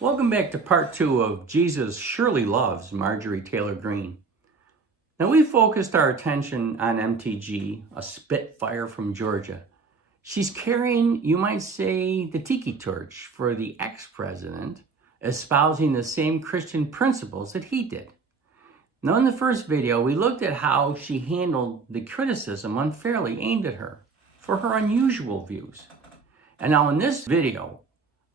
Welcome back to part 2 of Jesus Surely Loves Marjorie Taylor Greene. Now we focused our attention on MTG, a spitfire from Georgia. She's carrying, you might say, the tiki torch for the ex-president, espousing the same Christian principles that he did. Now in the first video, we looked at how she handled the criticism unfairly aimed at her for her unusual views. And now in this video,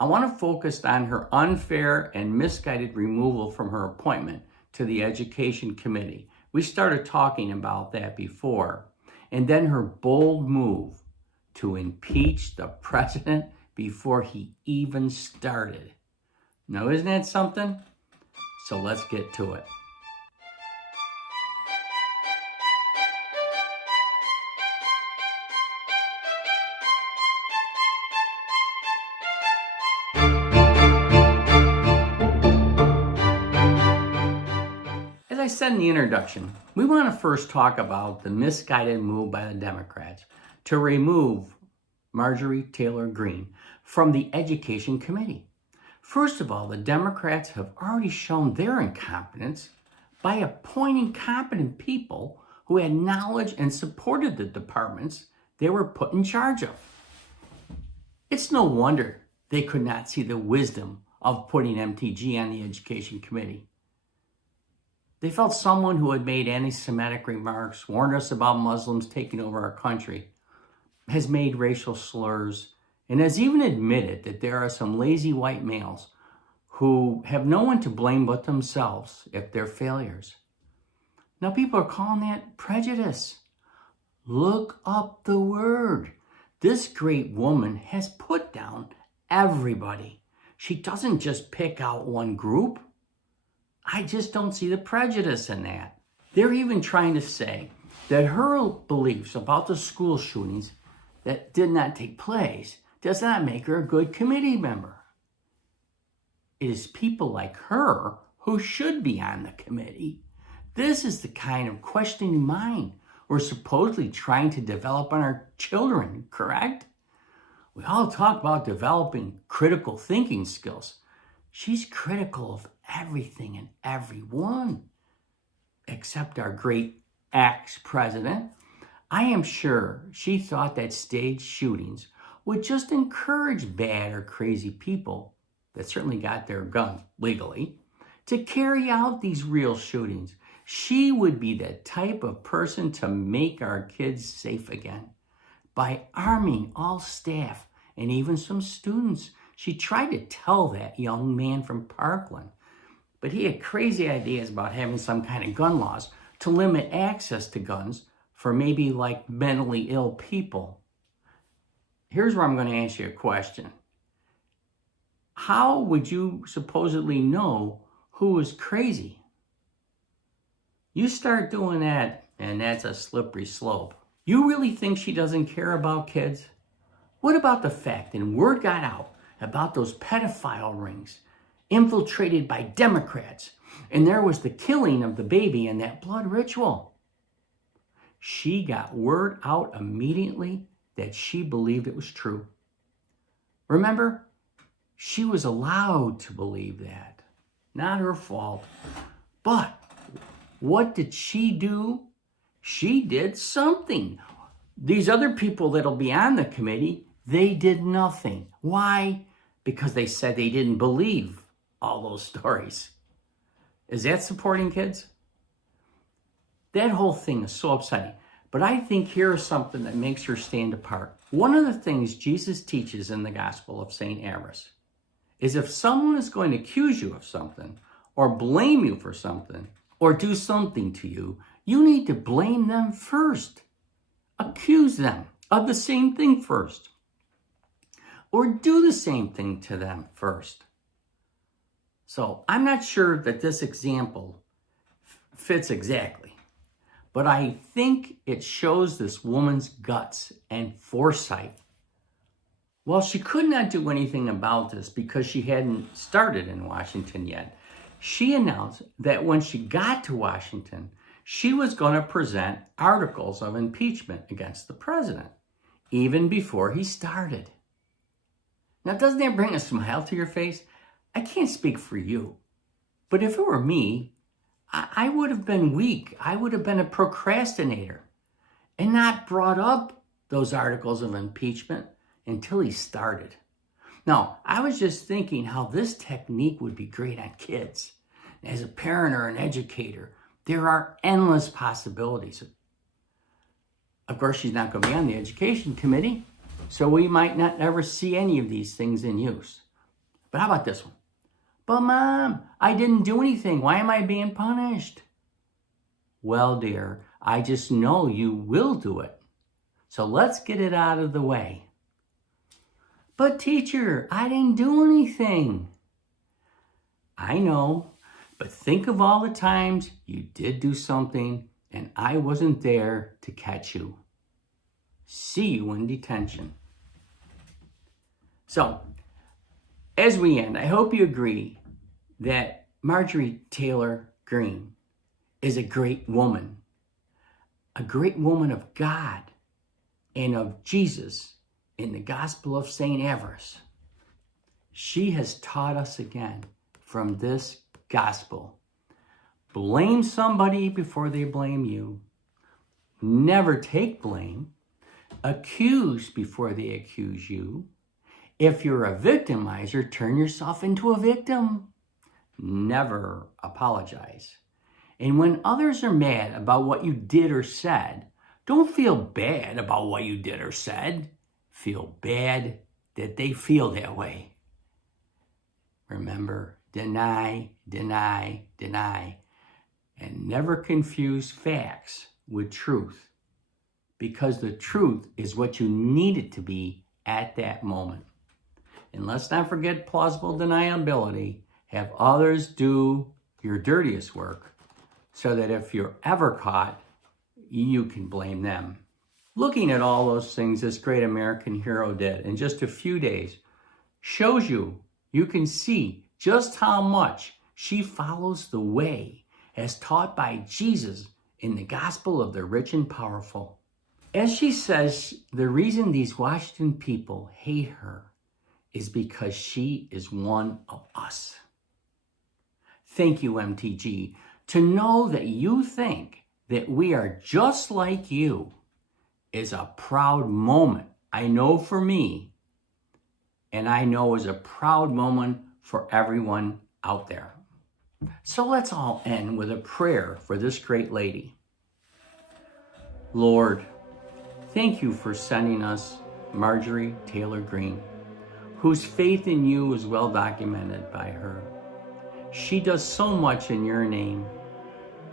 I want to focus on her unfair and misguided removal from her appointment to the Education Committee. We started talking about that before. And then her bold move to impeach the president before he even started. Now, isn't that something? So let's get to it. As I said in the introduction, we want to first talk about the misguided move by the Democrats to remove Marjorie Taylor Greene from the Education Committee. First of all, the Democrats have already shown their incompetence by appointing competent people who had knowledge and supported the departments they were put in charge of. It's no wonder they could not see the wisdom of putting MTG on the Education Committee. They felt someone who had made anti-Semitic remarks, warned us about Muslims taking over our country, has made racial slurs, and has even admitted that there are some lazy white males who have no one to blame but themselves if they're failures. Now people are calling that prejudice. Look up the word. This great woman has put down everybody. She doesn't just pick out one group. I just don't see the prejudice in that. They're even trying to say that her beliefs about the school shootings that did not take place does not make her a good committee member. It is people like her who should be on the committee. This is the kind of questioning mind we're supposedly trying to develop on our children, correct? We all talk about developing critical thinking skills. She's critical of everything and everyone, except our great ex-president. I am sure she thought that staged shootings would just encourage bad or crazy people that certainly got their gun legally to carry out these real shootings. She would be the type of person to make our kids safe again by arming all staff and even some students. She tried to tell that young man from Parkland, but he had crazy ideas about having some kind of gun laws to limit access to guns for maybe like mentally ill people. Here's where I'm going to ask you a question. How would you supposedly know who is crazy? You start doing that, and that's a slippery slope. You really think she doesn't care about kids? What about the fact that word got out about those pedophile rings infiltrated by Democrats, and there was the killing of the baby in that blood ritual? She got word out immediately that she believed it was true. Remember, she was allowed to believe that. Not her fault. But what did she do? She did something. These other people that'll be on the committee, they did nothing. Why? Because they said they didn't believe all those stories. Is that supporting kids? That whole thing is so upsetting. But I think here's something that makes her stand apart. One of the things Jesus teaches in the Gospel of Saint Avarice is if someone is going to accuse you of something or blame you for something or do something to you, you need to blame them first. Accuse them of the same thing first. Or do the same thing to them first. So I'm not sure that this example fits exactly, but I think it shows this woman's guts and foresight. Well, she could not do anything about this because she hadn't started in Washington yet. She announced that when she got to Washington, she was going to present articles of impeachment against the president, even before he started. Now, doesn't that bring a smile to your face? I can't speak for you, but if it were me, I would have been weak. I would have been a procrastinator and not brought up those articles of impeachment until he started. Now, I was just thinking how this technique would be great on kids. As a parent or an educator, there are endless possibilities. Of course, she's not going to be on the education committee, so we might not ever see any of these things in use. But how about this one? But Mom, I didn't do anything. Why am I being punished? Well, dear, I just know you will do it. So let's get it out of the way. But teacher, I didn't do anything. I know, but think of all the times you did do something and I wasn't there to catch you. See you in detention. So, as we end, I hope you agree that Marjorie Taylor Greene is a great woman of God and of Jesus in the Gospel of Saint Avarice. She has taught us again from this gospel. Blame somebody before they blame you. Never take blame. Accuse before they accuse you. If you're a victimizer, turn yourself into a victim. Never apologize. And when others are mad about what you did or said, don't feel bad about what you did or said. Feel bad that they feel that way. Remember, deny, deny, deny, and never confuse facts with truth, because the truth is what you need it to be at that moment. And let's not forget plausible deniability. Have others do your dirtiest work so that if you're ever caught, you can blame them. Looking at all those things this great American hero did in just a few days shows you can see just how much she follows the way as taught by Jesus in the Gospel of the Rich and Powerful. As she says, the reason these Washington people hate her is because she is one of us. Thank you, MTG. To know that you think that we are just like you is a proud moment. I know for me, and I know is a proud moment for everyone out there. So let's all end with a prayer for this great lady. Lord, thank you for sending us Marjorie Taylor Greene, whose faith in you is well documented by her. She does so much in your name.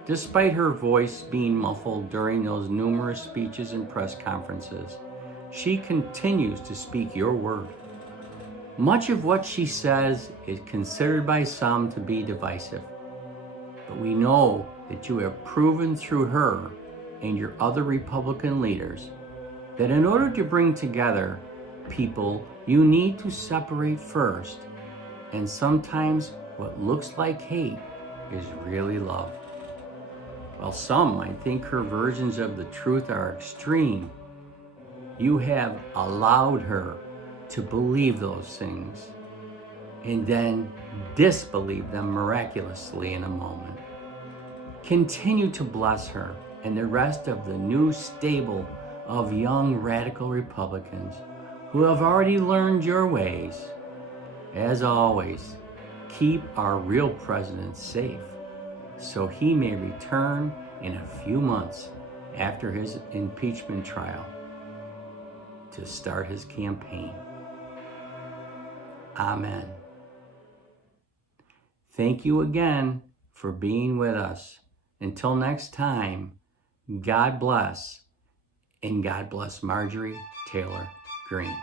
Despite her voice being muffled during those numerous speeches and press conferences, she continues to speak your word. Much of what she says is considered by some to be divisive, but we know that you have proven through her and your other Republican leaders that in order to bring together people, you need to separate first, and sometimes what looks like hate is really love. While some might think her versions of the truth are extreme, you have allowed her to believe those things and then disbelieve them miraculously in a moment. Continue to bless her and the rest of the new stable of young radical Republicans who have already learned your ways. As always, keep our real president safe so he may return in a few months after his impeachment trial to start his campaign. Amen. Thank you again for being with us. Until next time, God bless, and God bless Marjorie Taylor Greene.